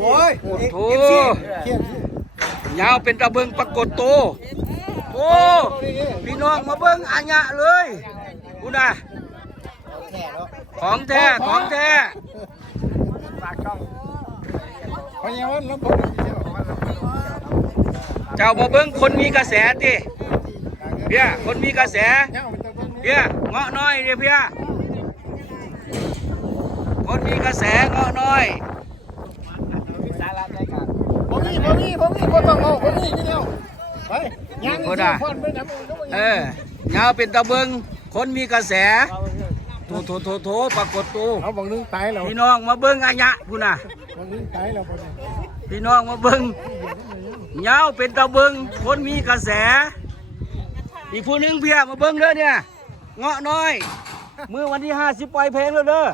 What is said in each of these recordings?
โอ้ยโอ้โหเอฟซีเขียนยาวเป็นตะเบิงปรากฏโตวโอ้พี่น้องมาเบิ้งอัญญะเลยกูนะแท้แล้วของแท้ของแท้ฝากช่องพยาวันลำพูนเจ้าของวันลำพูนเจ้ามาเบิ้งคนมีกระแสติเพียคนมีกระแสเจ้าเป็นตะเบิ่งเพียเงาะน้อยเดียเพียคนมีกระแสเงาะน้อย สาระใจกันบ่ มีบ่มีบ่มีบ่ต้องเอาบ่มีนี่เดียวไปยังนี่สิพอนไปนำเออยาวเป็นตะเบิงคนมีกระแสโถโถโถโถปรากฏตัวเอาบังนึงตายแล้วพี่น้องมาเบิ้งอัญญะพูน่ะบังนึงตายแล้วบ่พี่น้องมาเบิ้งยาวเป็นตะเบิงคนมีกระแส อีกผู้หนึงเพียมาเบิ้งเด้อเนี่ยเงาะน้อยมือวันที่ห้าสิบปล่อยเพลงแล้วเด้อ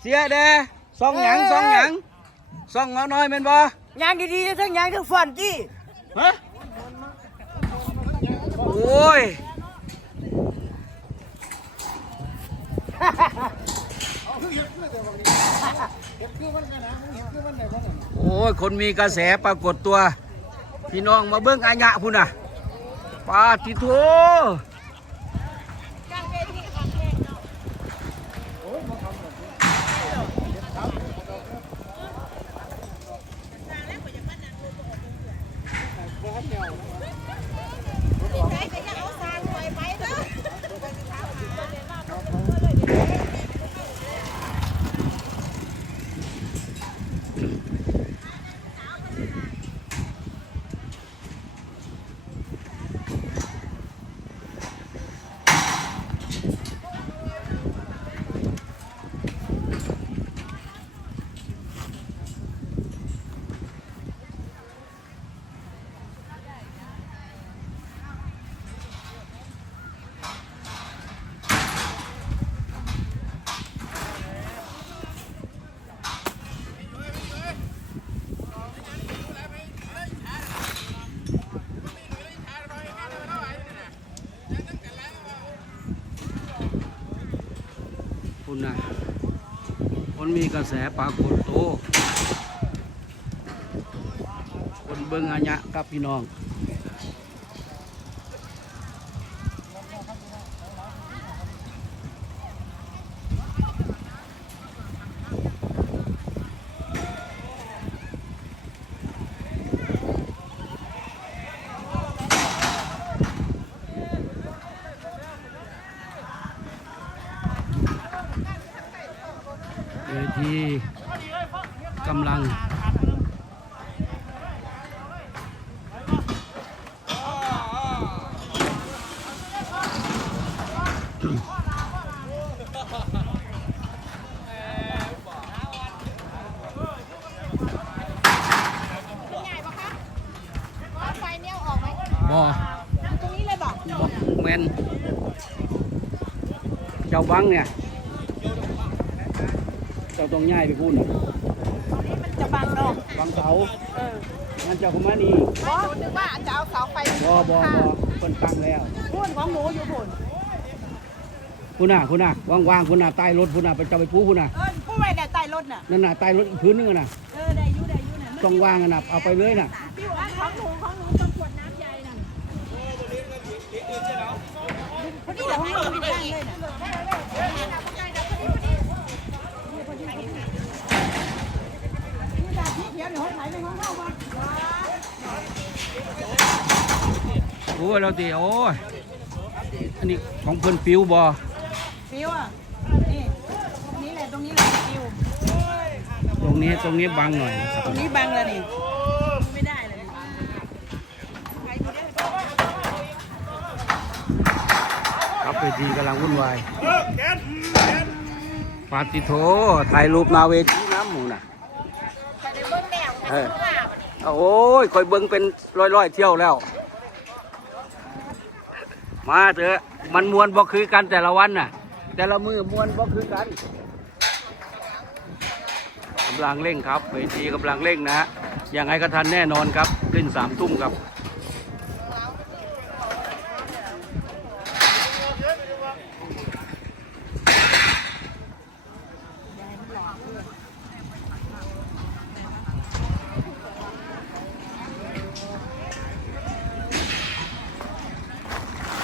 เสียแดซองหยังซองหยังซองเงาะน้อยแม่นบ่ ยางดีๆทั้งยางทั้งฟันจี้ฮะโอ้ยโอ้ย คนมีกระแสปรากฏตัว พี่น้องมาเบิ้งอาญะพุ่นน่ะปาติโท พุ่นะคนมีกระแสปลากนโต คนเบิ้งอาญะกับพี่น้อง วทีกำลังไฟเนี่ยออกไหมบ่ตรงนี้เลยบอกบ่แมนเจ้าบังเนี่ย เจ้าต้องย้ายไปพูดตรงนี้มันจะบังเนาะบังเสาเอองั้นเจ้าก็มานี่เพราะนึกว่าจะเอาเสาไฟบ่บ่บ่เพิ่นตั้งแล้วพุ่นของหนูอยู่พุ่นคุณน่ะคุณน่ะว่างๆคุณน่ะใต้รถคุณน่ะไปเจ้าไปพูคุณน่ะเออผู้ไว้ได้ใต้รถน่ะนั่นน่ะใต้รถอีกพื้นนึงอะน่ะเออได้อยู่ได้อยู่น่ะต้องวางอะน่ะเอาไปเลยน่ะพี่ว่าของหนูของหนูต้องขวดน้ำใหญ่น่ะพอดีเดี๋ยวของหนูไม่ได้เลยน่ะ โอ้ยเราตีโอ้ยอันนี้ของเพิ่นปิวบ่ฟิวอะ นี่ตรงนี้แหละตรงนี้แหละฟิว ตรงนี้ตรงนี้บังหน่อยนะครับตรงนี้บังแล้วนี่ ไม่ได้เลยครับเวทีกำลังวุ่นวายปาติโถถ่ายรูปหนาเวทีน้ำหมูน่ะ เออโอ้ยคอยเบิ้งเป็นร้อยๆเที่ยวแล้ว มาเถอะมันมวนบ่คือกันแต่ละวันน่ะ แต่ละมือมวนบ่คือกันกำลังเร่งครับเวทีกำลังเร่งนะฮะยังไงก็ทันแน่นอนครับขึ้นสามทุ่มครับ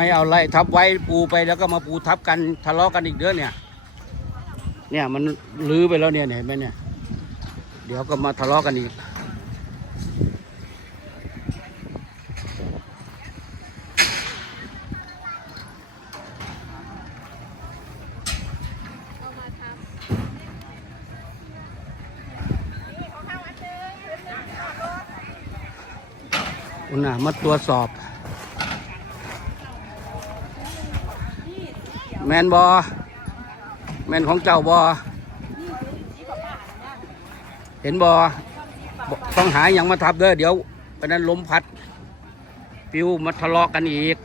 ไม่เอาไล่ทับไว้ปูไปแล้วก็มาปูทับกันทะเลาะกันอีกเด้อเนี่ย เนี่ยมันลื้อไปแล้วเนี่ยเห็นไหมเนี่ย เดี๋ยวก็มาทะเลาะกันอีกอุณน่ะมาตรวจสอบ แมนบอแมนของเจ้าบอเห็นบอต้องหาอย่างมาทับเด้อเดี๋ยวไปนั้นลมพัด ปิวมาทะเลาะกันอีก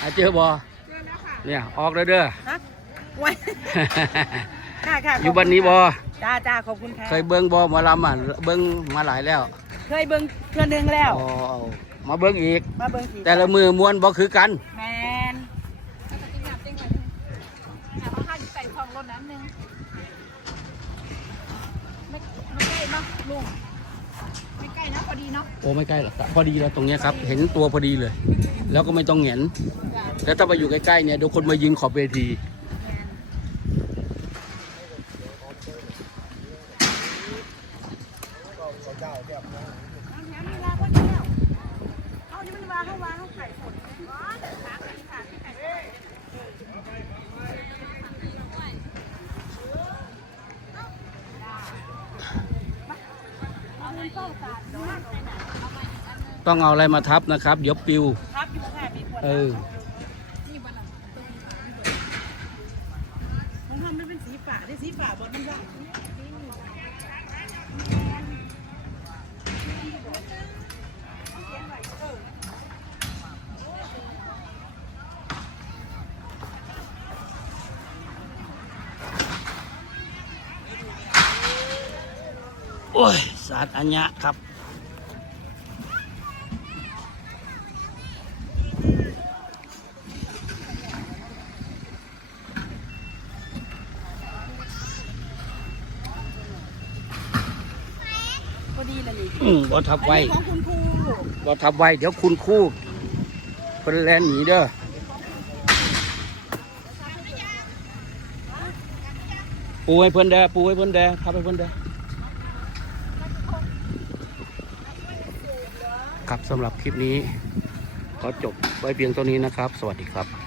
หาเจอบอเนี่ย ออกเลยเด้อฮะไว้ค่ะค่ะอยู่บ้านนี้บอ จ้าจ้าขอบคุณค่ะเคยเบิ้งบอหมาลำอะเบิ้งมาหลายแล้ว เคยเบิ้งเทื่อหนึงแล้ว อ๋อมาเบิ้งอีก มาเบิ้งสีแต่ละมือมวนบ่คือกัน แมนเขาห้าใส่ทองรถน้ำนึงไม่ไม่ใกล้เนาะลุงไม่ใกล้นะพอดีเนาะโอ้ไม่ใกล้หรอกพอดีแล้วตรงเนี้ยครับ เห็นตัวพอดีเลย แล้วก็ไม่ต้องเหงนแล้วถ้าไปอยู่ใกล้ๆเนี่ยเดี๋ยวคนมายิงขอบเวที เอานี่มันวางเข้าวางเข้าไข่ฝนอ๋อเดี๋ยวขาไข่ขาไข่ ต้องเอาอะไรมาทับนะครับ เดี๋ยวปิวครับอยู่ค่ะมีคนเออมันทำมันเป็นสีฝาได้สีฝาบนมันว่าโอ้ยสาดอัญญะครับ พอดีเลยนี่ อืม บ่ทับอันไว้นี้ของคุณครูบ่ทับไว้เดี๋ยวคุณครู่เป็นแลนหนีเด้อปูให้เพิ่นเด้อปูให้เพิ่นเด้อทับให้เพิ่นเด้อครับสำหรับคลิปนี้ขอจบไว้เพียงเท่านี้นะครับ สวัสดีครับ